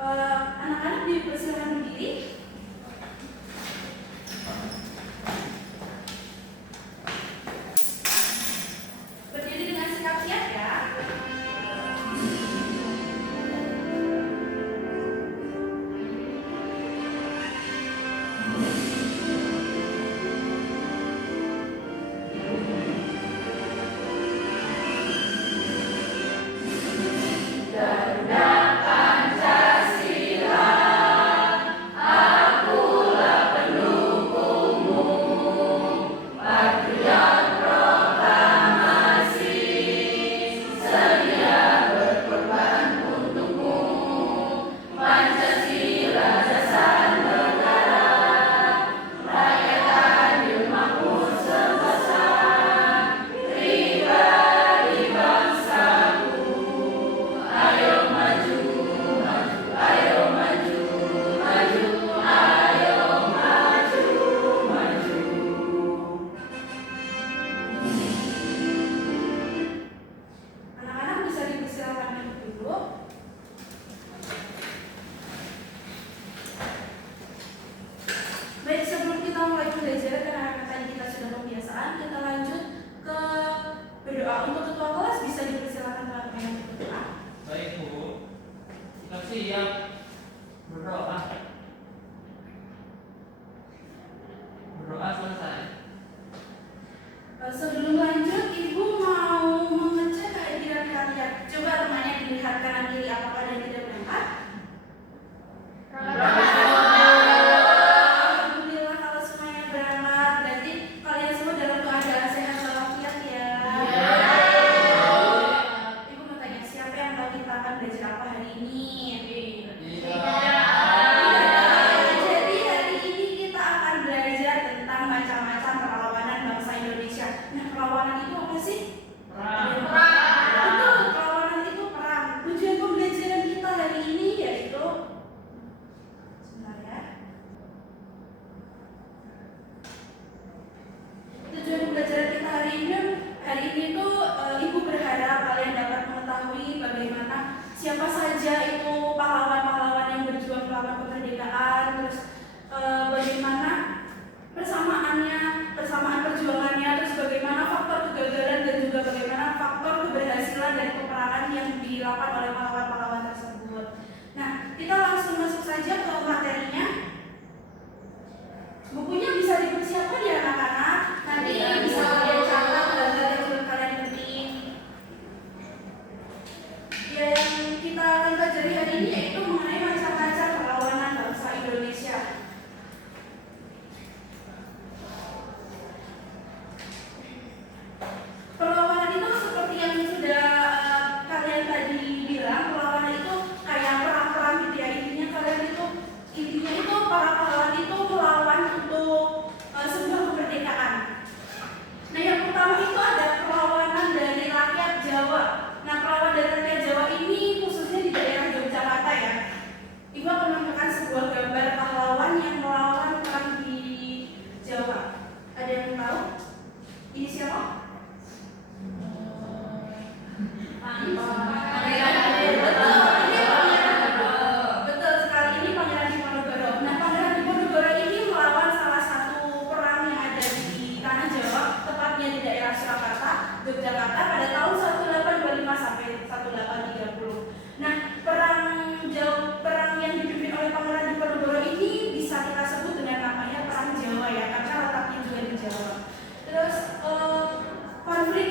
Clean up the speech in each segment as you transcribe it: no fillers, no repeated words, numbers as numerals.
Anak-anak dipersilakan berdiri. Berdiri dengan sikap siap ya. Baik, sebelum kita mulai belajar, karena tadi kita sudah pembiasaan, kita lanjut ke berdoa. Untuk ketua kelas bisa dipersilakan melakukan yang berdoa. Baik Bu, kita siap berdoa. Berdoa selesai. Sebelum lanjut, Ibu mau mengecek kehadiran kalian. Coba temannya dilihat kanan kiri apakah ada yang tidak berangkat. Siapa saja itu pahlawan-pahlawan yang berjuang melawan kemerdekaan, terus bagaimana persamaan perjuangannya, terus bagaimana faktor kegagalan dan juga bagaimana faktor keberhasilan dari peperangan yang dilakukan oleh pahlawan-pahlawan tersebut. Nah, kita langsung masuk saja ke materinya. Bukunya bisa dipersiapkan ya anak-anak. Nanti bisa kalian catat hal-hal yang menurut kalian penting. Yang kita akan pelajari hari ini yaitu mengenai macam-macam perlawanan bangsa Indonesia. Perlawanan itu seperti yang sudah kalian tadi bilang, perlawanan itu kayak perang-perang gitu ya. Intinya itu para pahlawan itu melawan untuk sebuah kemerdekaan. Nah, yang pertama itu ada perlawanan dari rakyat Jawa. Nah, perlawanan dari rakyat Jawa ini khususnya di daerah Yogyakarta ya. Ibu akan menemukan sebuah gambar pahlawan yang melawan perang di Jawa. Ada yang tahu? Ini siapa? Betul sekali, ini Pangeran Diponegoro. Nah, Pangeran Diponegoro ini melawan salah satu perang yang ada di tanah Jawa, tepatnya di daerah Surakarta, Yogyakarta pada tahun 1825 sampai 1830. Nah, perang yang dipimpin oleh Pangeran Diponegoro ini bisa kita sebut dengan namanya Perang Jawa ya, karena letaknya juga di Jawa. Terus konflik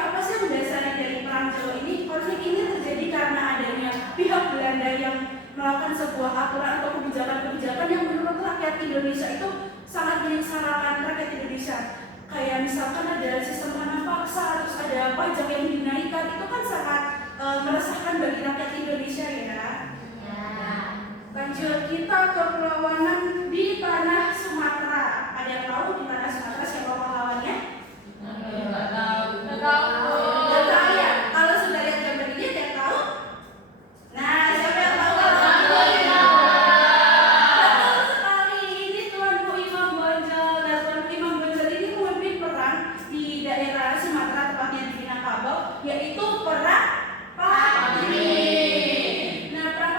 apa sih yang mendasari dari Perang Jawa ini? Konflik ini terjadi karena adanya pihak Belanda yang melakukan sebuah aturan atau kebijakan-kebijakan yang menurut rakyat Indonesia itu sangat menyengsarakan rakyat Indonesia. Kayak misalkan ada sistem tanah paksa, terus ada pajak yang dinaikkan, itu kan sangat meresahkan bagi rakyat Indonesia ya. Lanjut, kita ke perlawanan di tanah Sumatera. Ada yang tahu di tanah Sumatera siapa pahlawannya? Nggak tahu ya? Kalau sudah lihat gambar ini ada yang tahu? Nah, siapa yang tahu? Betul sekali, ini Tuanku Imam Bonjol. Nah, Tuanku Imam Bonjol ini memimpin perang di daerah Sumatera, tepatnya di Minangkabau, yaitu perang Padri. Nah, perang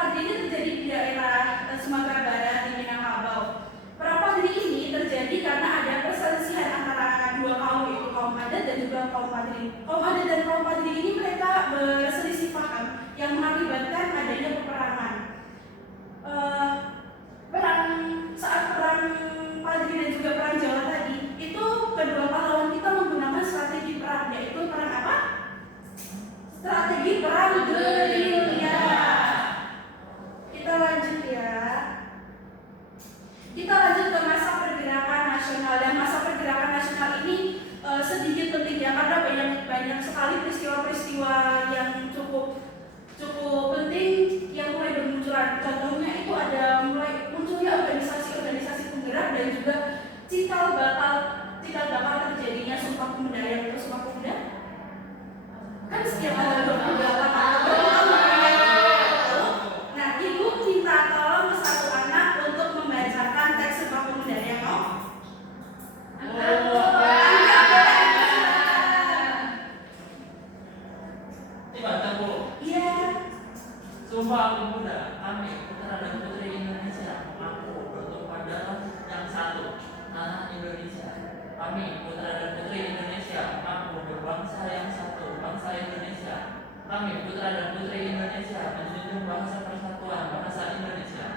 Sumpah aku muda, kami putra dan putri Indonesia mengaku beruntung pada yang satu, tanah Indonesia. Kami putra dan putri Indonesia mengaku berbangsa yang satu, bangsa Indonesia. Kami putra dan putri Indonesia menjunjung bahasa persatuan bahasa Indonesia.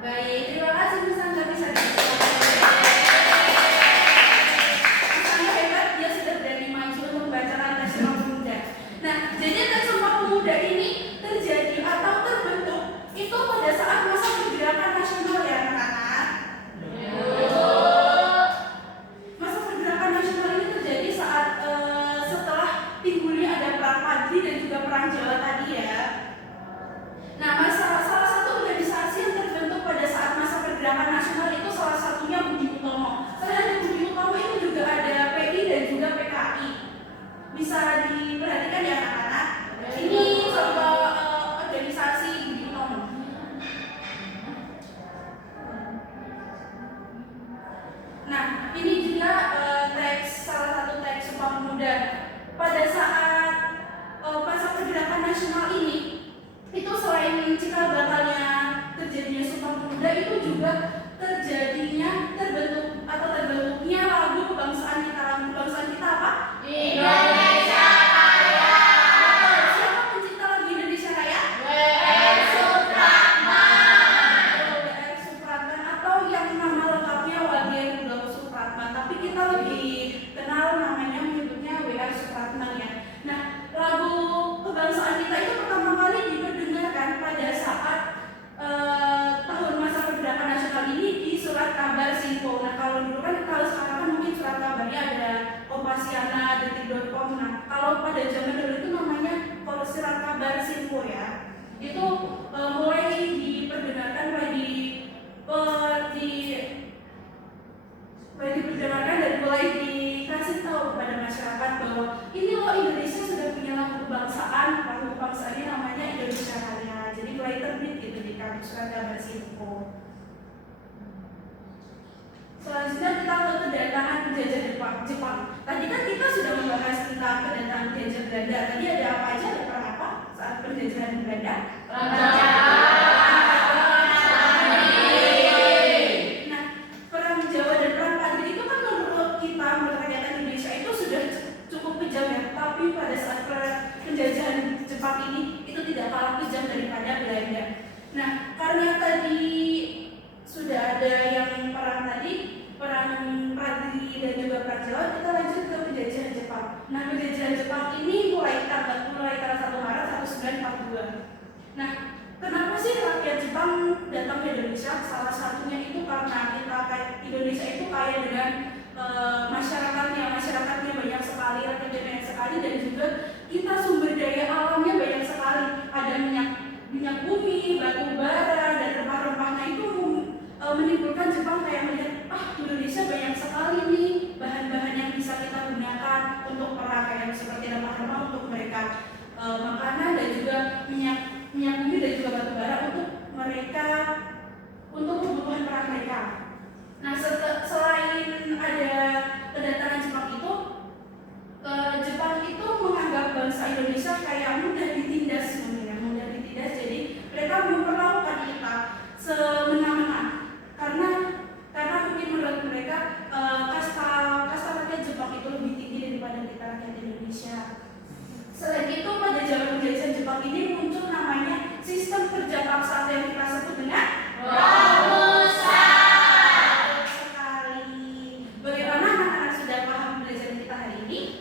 Baik, terima kasih Miss Angga bisa dijawab. Miss Angga hebat, dia sudah berani maju untuk membacakan tes Sumpah Pemuda. Nah, jadi tes Sumpah Pemuda ini terjadi atau terbentuk itu pada saat masa pergerakan nasional ya anak-anak. Masa pergerakan nasional ini terjadi saat setelah timbulnya ada perang Padri dan juga perang Jawa tadi ya. Nah, salah satu organisasi yang terbentuk pada saat masa pergerakan nasional itu salah satunya Budi Utomo. Selain ada Budi Utomo itu juga ada PI dan juga PKI. Bisa diperhatikan ya anak-anak. Ini contoh organisasi Budi Utomo. Nah, ini juga salah satu teks Sumpah Pemuda. Pada saat masa pergerakan nasional ini, itu selain cikal bakalnya terjadinya Sumpah Pemuda, itu juga terbentuknya lagu kebangsaan kita. Lagu kebangsaan kita apa? Indonesia Raya. Siapa pencipta lagu Indonesia Raya? W.R. Supratman. W.R. Supratman atau yang nama lengkapnya Wage Rudolf Supratman, tapi kita lebih kenal namanya menyebutnya W.R. Supratman ya. Nah, lagu kebangsaan kita itu pertama kali diperdengarkan pada saat tahun masa pergerakan nasional ini di surat kabar Sinpo. Nah, kalau dulu kan, kalau sekarang kan mungkin surat kabarnya ada Kompasiana, Detik.com. Nah, kalau pada zaman dulu itu namanya surat kabar Sinpo ya. Itu mulai diperdengarkan, diperdengarkan dan mulai dikasih tahu kepada masyarakat bahwa ini loh Indonesia sudah punya lagu kebangsaan. Lagu kebangsaannya namanya Indonesia Raya. Jadi mulai terbit gitu di kamus surat kabar Sinpo. Selanjutnya kita ke kedatangan penjajah Jepang. Tadi kan kita sudah membahas tentang kedatangan penjajah Belanda. Tadi ada apa aja? Ada perang apa saat penjajahan Belanda? Nah, perang Jawa dan perang Padri itu kan menurut kita, menurut rakyat Indonesia itu sudah cukup kejam ya. Tapi pada saat penjajahan Jepang ini itu tidak kalah kejam daripada Belanda. Nah, karena tadi sudah ada yang perang Padri dan juga perang Jawa, kita lanjut ke penjajahan Jepang. Nah, penjajahan Jepang ini mulai tanggal 1 Maret 1942. Nah, kenapa sih rakyat Jepang datang ke Indonesia? Salah satunya itu karena Indonesia itu kaya dengan masyarakatnya banyak sekali, rakyatnya banyak sekali, dan juga kita sumber daya alamnya banyak sekali. Ada minyak bumi, batu bara, dan rempah-rempah. Nah, itu menimbulkan Jepang kayak melihat, Indonesia banyak sekali nih bahan-bahan yang bisa kita gunakan untuk perang, kayak seperti rempah-rempah untuk mereka makanan, dan juga minyak bumi dan juga batu bara untuk kebutuhan perang mereka. Nah, selain ada kedatangan Jepang itu, Jepang itu menganggap bangsa Indonesia kayak mudah ditindas, jadi mereka memperlakukan kita semena-mena karena mungkin menurut mereka kasta rakyat Jepang itu lebih tinggi daripada kita rakyat Indonesia. Selain itu, pada zaman penjajahan Jepang ini muncul namanya sistem kerja paksa yang kita sebut dengan Romusa. Sekali. Bagaimana anak-anak sudah paham pelajaran kita hari ini?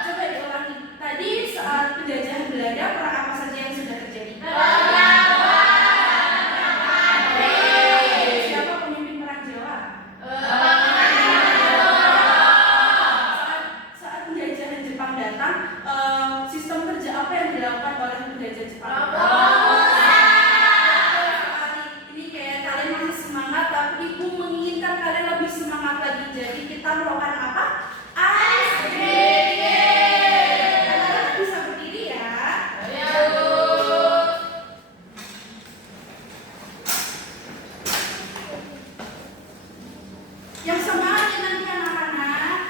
Coba diulangi. Tadi saat penjajahan Belanda, perang apa saja yang sudah terjadi? Siapa pemimpin perang Jawa? Saat penjajahan Jepang datang, sistem kerja apa yang dilakukan oleh penjajah Jepang? Ini kayak kalian masih semangat, tapi ibu menginginkan kalian lebih semangat lagi. Jadi kita melakukan apa? Ice breaking. Kalian bisa berdiri ya. Yang semangat ya nanti anak-anak.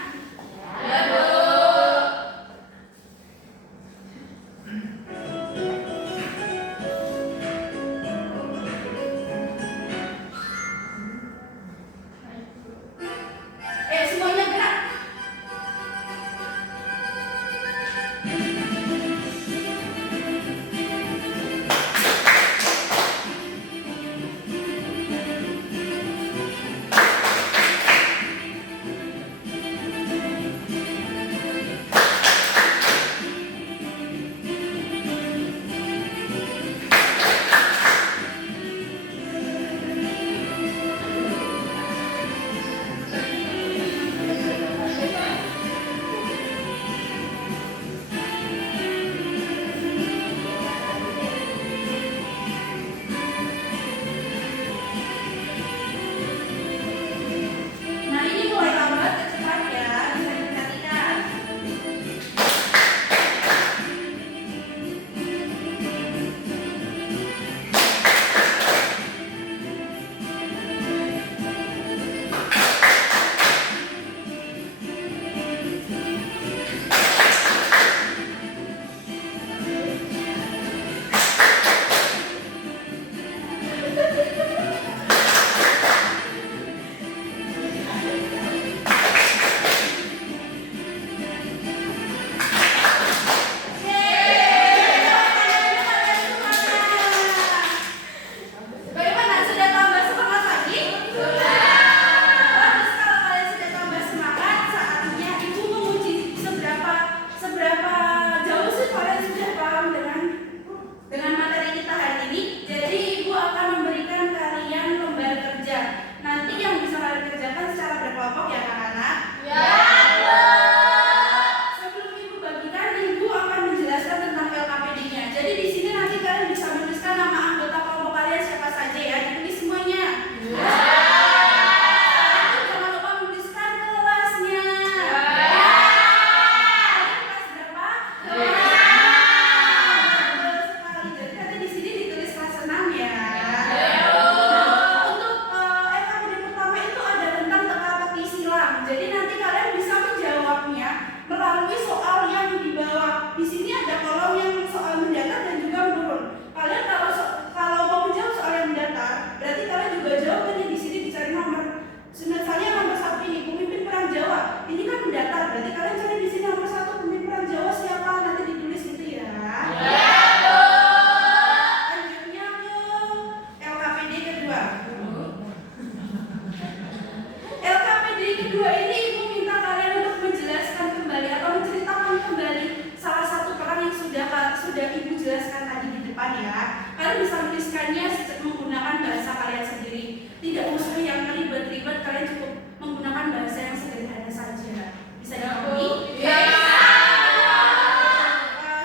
sudah Ibu jelaskan tadi di depan ya. Kalian bisa menuliskannya menggunakan bahasa kalian sendiri. Tidak usah yang ribet-ribet, kalian cukup menggunakan bahasa yang sederhana saja. Bisa dipahami?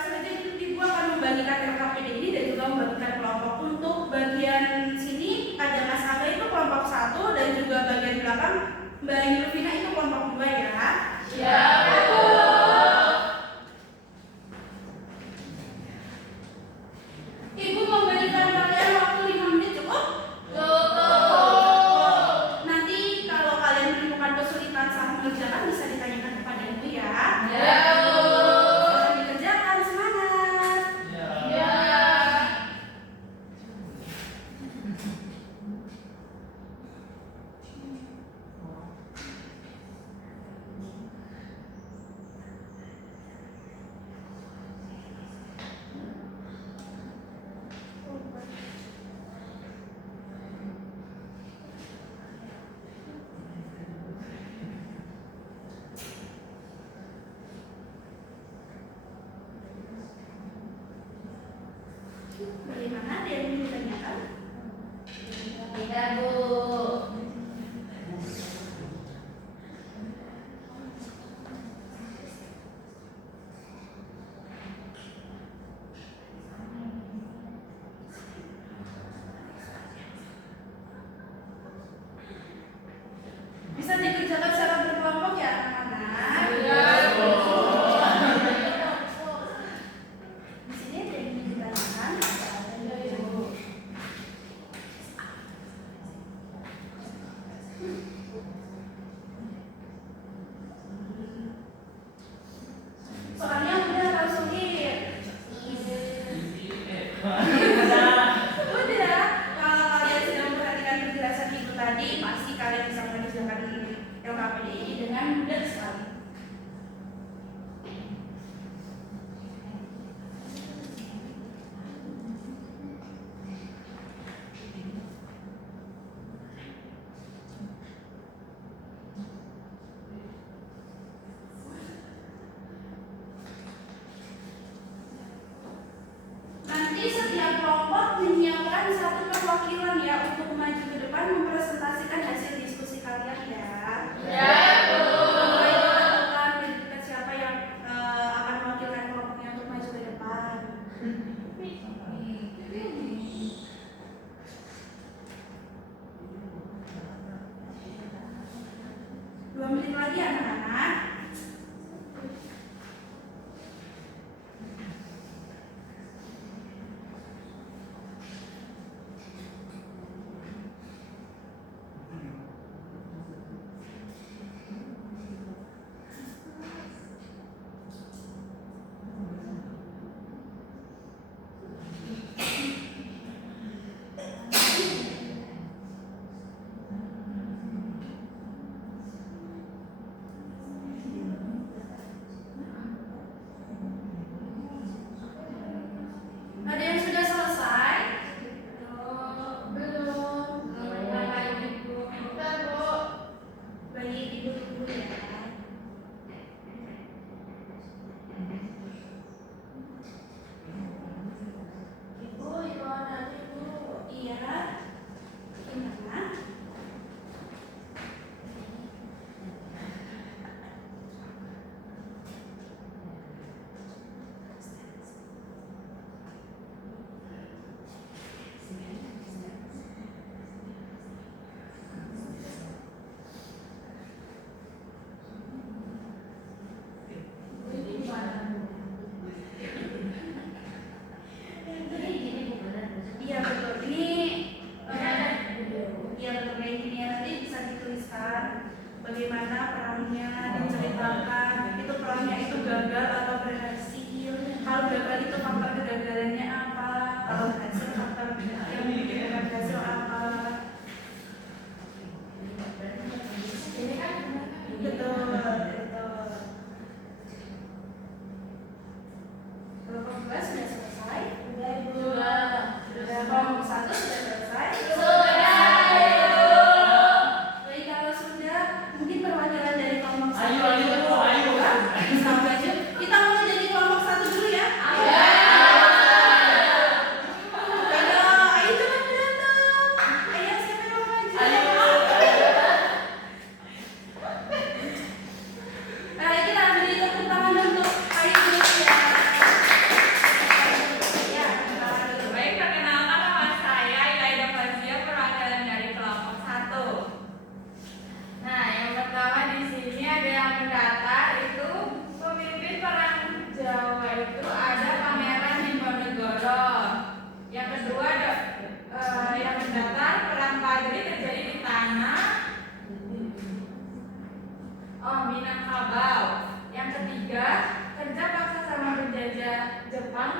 Selanjutnya Ibu akan membagikan LKPD ini dan juga membagikan kelompok. Untuk bagian sini ada Mas Aga itu kelompok 1 dan juga bagian belakang Mbak Yulvina itu kelompok 2 ya. Ya. Ibu memberikan kalian waktu 5 menit cukup? Cukup. Nanti kalau kalian menemukan kesulitan saat mengerjakan bisa ditanyakan kepada Ibu ya. Ya. Selamat dikerjakan, semangat. Ya. Bagaimana? Ada yang ingin ditanyakan? Tidak, Bu. Bisa dikerjakan secara berkelompok ya anak-anak? Ya, Bu. Di sini ada yang ingin ditanyakan? Ya, Bu. Soalnya udah langsung Udah, kalau kalian sudah memperhatikan penjelasan Ibu tadi, pasti kalian bisa mengerjakan LKPD ini dengan mudah sekali. Nanti setiap kelompok menyiapkan satu perwakilan ya untuk maju ke depan mempresentasikan hasil diskusi kalian ya. Ya, Bu. Mulai ditentukan menentukan siapa yang akan mewakilkan kelompoknya untuk maju ke depan. 2 menit lagi anak-anak.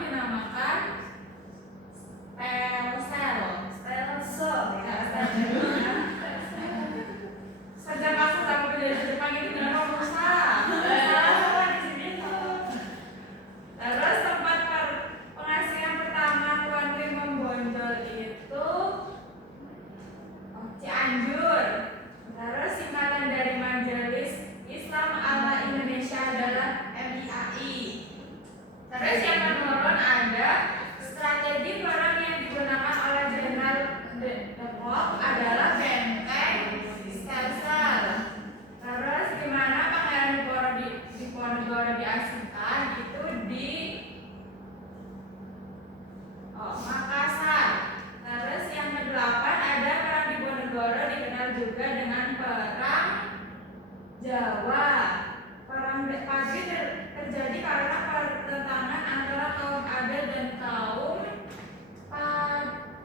dinamakan Stelsel. Sejak masa sampai belajar Jepang itu benar rusa. Di sini tuh. Terus tempat pengasingan pertama Tuan Kui membonjol itu Cianjur. Terus singkatan dari Majelis Islam Ala Indonesia adalah MIAI. Terus yang menurun ada strategi perang yang digunakan oleh Jenderal de Kock adalah benteng Stelsel. Terus di mana Pangeran Diponegoro diasingkan itu di Makassar. Terus yang kedelapan ada perang Diponegoro dikenal juga dengan perang Jawa. Perang Padri terjadi karena pertentangan antara kaum Adat dan kaum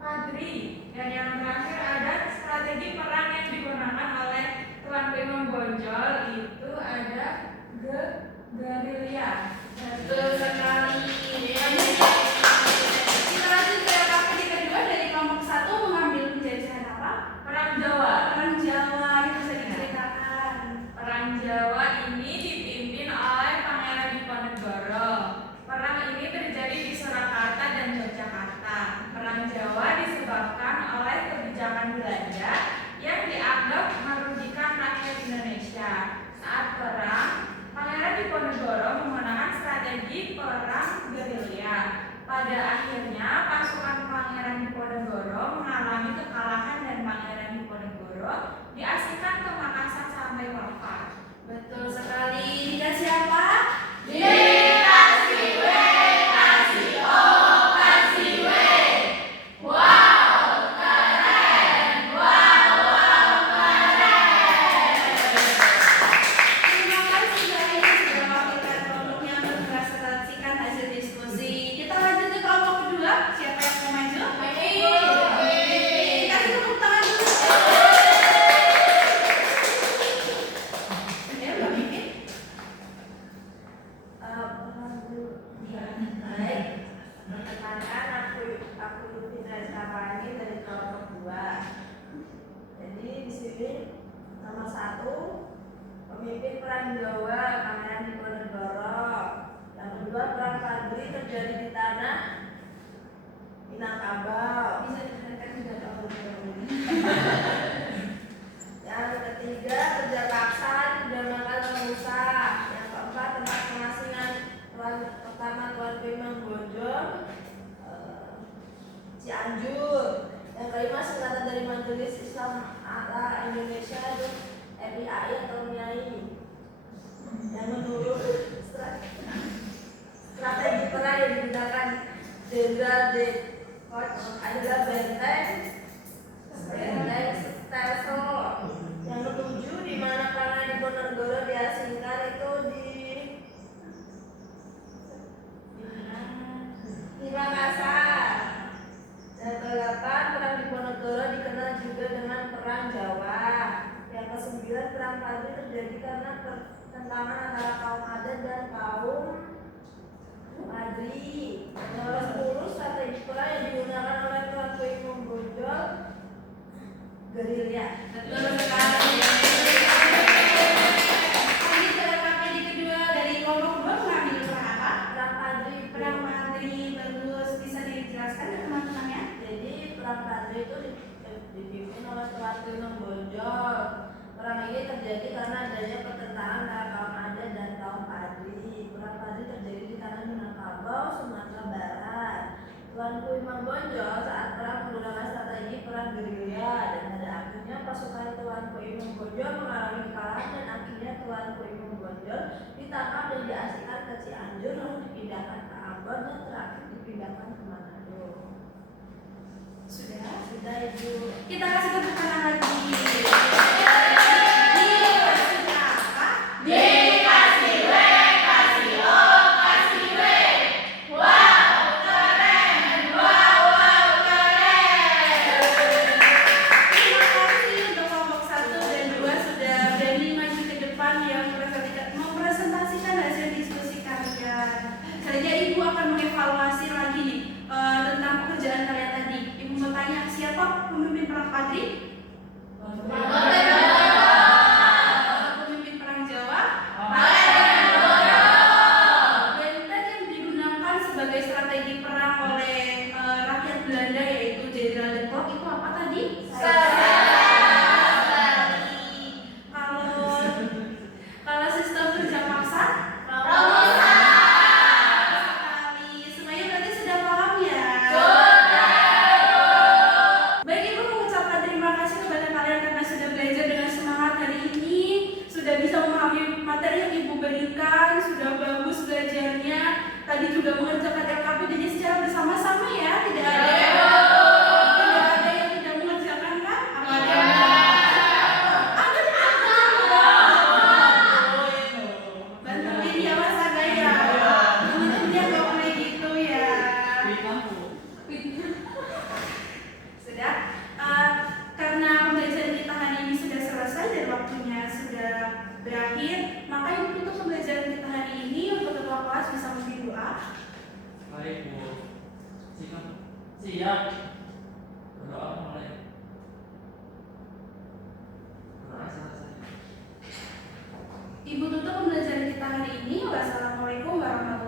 Padri. Dan yang terakhir ada strategi perang yang digunakan oleh Tuan Kui membonjol itu ada gerilya. Betul sekali. Kita lanjut ke KPD kedua dari kelompok 1 mengambil penjelasan apa? Perang Jawa. Perang Jawa itu bisa diceritakan. Perang Jawa ini dipimpin oleh Pangeran Diponegoro. Perang ini terjadi di Surakarta dan Yogyakarta. Perang Jawa disebabkan oleh kebijakan Belanda yang dianggap merugikan rakyat Indonesia. Saat perang, Pangeran Diponegoro menggunakan strategi perang gerilya. Pada akhirnya, pasukan Pangeran Diponegoro mengalami kekalahan dan Pangeran Diponegoro diasingkan ke Makassar sampai wafat. Betul sekali. Dikasih siapa? Dikasih W, kasih O, kasih W. Wow, keren. Wow, keren. Terima kasih guys sudah mewakilkan kelompoknya untuk mempresentasikan hasil diskusi. Kita lanjut ke kelompok kedua. Siapa yang mau maju? Kasih tepuk tangan dulu. Ya, Mbak Mimi. Baik, perkenalkan aku Lupina Estapani dari kelompok 2. Jadi di sini nomor 1 pemimpin perang Jawa Pangeran Diponegoro. Yang kedua perang Padri terjadi di tanah Minangkabau. Bisa didengarkan juga kalau Yang ketiga kerja paksa dinamakan Musa. Yang keempat tempat pengasingan pertama Tuan Kui membonjol Cianjur. Yang kelima singkatan dari Majelis Islam Ala Indonesia itu MIAI atau MIAI. Yang menurut strategi perang yang digunakan Jenderal de Kock adalah benteng Stelsel. Yang ketujuh di mana Pangeran Diponegoro diasingkan itu di Makassar. Yang ke-8 perang Diponegoro dikenal juga dengan perang Jawa. Yang ke-9 perang Padri terjadi karena pertentangan antara kaum Adat dan kaum Padri. Yang ke-10 strategi perang yang digunakan oleh Tuan Kui membonjol gerilya. betul sekali. Lanjut ke KPD kedua dari kelompok 2 mengambil perang apa? Perang Padri. Perang Padri. Terus bisa dijelaskan ke teman-temannya? Jadi perang Padri itu dipimpin oleh Tuan Kui membonjol. Perang ini terjadi karena adanya pertentangan antara kaum Adat dan kaum Padri. Perang Padri terjadi di tanah Minangkabau, Sumatera Barat. Tuan Kui membonjol saat perang menggunakan strategi perang gerilya dan pada akhirnya pasukan Tuan Kui membonjol mengalami kekalahan dan akhirnya Tuan Kui membonjol ditangkap dan diasingkan ke Cianjur lalu dipindahkan ke Ambon dan terakhir dipindahkan ke Manado. Sudah Ibu. Kita kasih tepuk tangan lagi. Dikasih apa? Dikasih W, kasih O, kasih W. Wow, keren. Wow, keren. Terima kasih untuk kelompok 1 dan 2 sudah berani maju ke depan yang mempresentasikan hasil diskusi kalian. Selanjutnya Ibu akan mengevaluasi Siap. Berdoa mulai. Berdoa selesai. Ibu tutup pembelajaran kita hari ini. Wassalamualaikum warahmatullahi wabarakatuh.